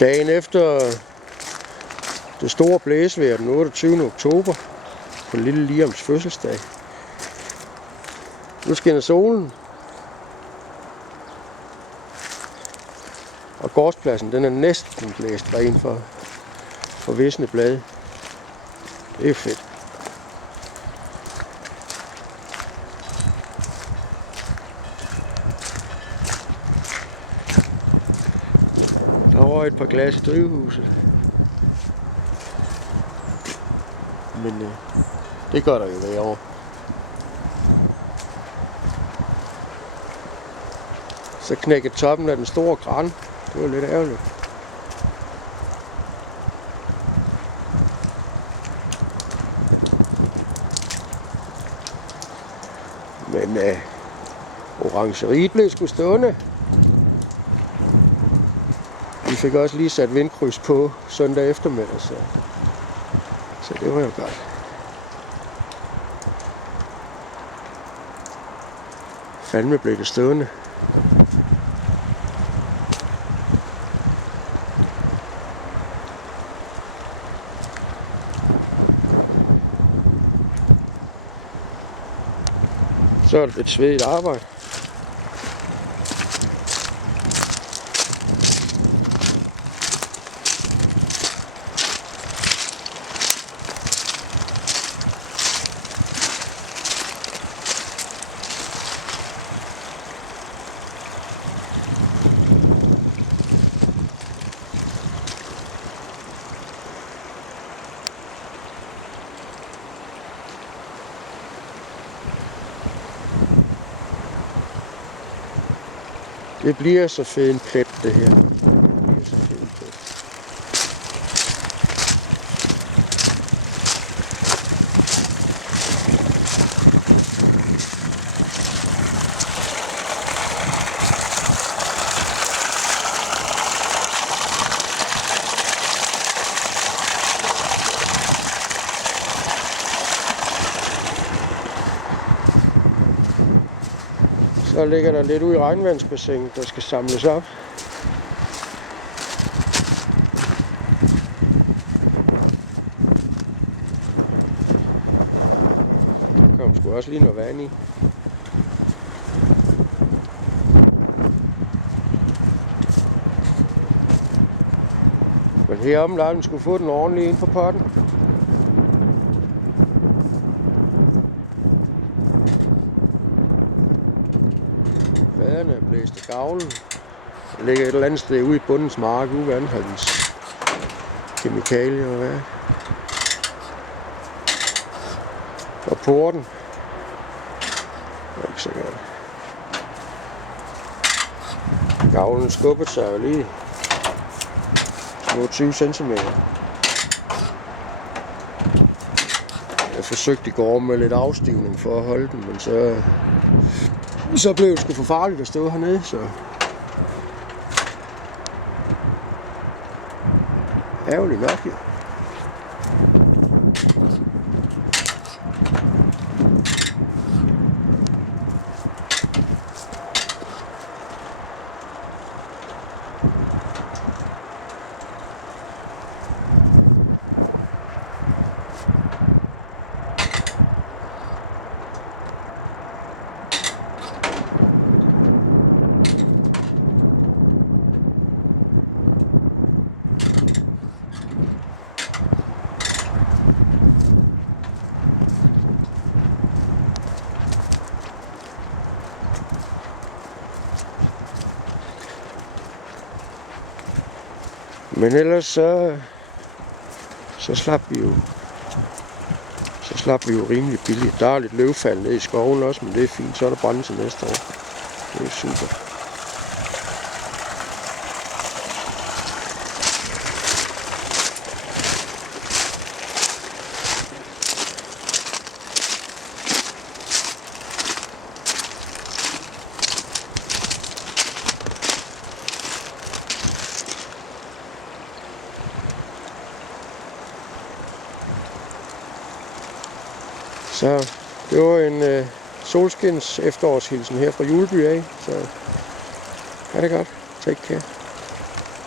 Dagen efter det store blæsevejr den 28. oktober på lille Liams fødselsdag. Nu skinner solen. Og gårdspladsen den er næsten blæst ren for visne blade. Det er fedt. Der røg et par glas i drivhuset. Men det gør der jo hver år. Så knækkede toppen af den store gran. Det var lidt ærgerligt. Men orangeriet blev sgu stående. Vi fik også lige sat vindkryds på søndag eftermiddag, så det var jo godt. Fandme blev det stående. Så er det et svedigt arbejde. Det bliver så fed en plet, det her. Det bliver så fed en plet. Så ligger der lidt ud i regnvandsbassinet, der skal samles op. Der kommer sgu også lige noget vand i. Men heromme lader den skulle få den ordentligt ind på potten. Vaderne er blæst af gavlen. Der ligger et eller andet sted ude i bundens mark, ude ved Anhaltens kemikalier og hvad. Og porten. Det er ikke så godt. Gavlen skubbede sig jo lige små 20 cm. Jeg forsøgte i går med lidt afstivning for at holde den, men så blev det sgu for farligt at stå hernede, så ærgerligt nok, jo. Men ellers så slap vi jo rimelig billigt. Der er lidt løvfald nede i skoven også, men det er fint. Så er der brænde til næste år. Det er super. Så det var en solskins efterårshilsen her fra Juleby af, så ha' det godt. Take care.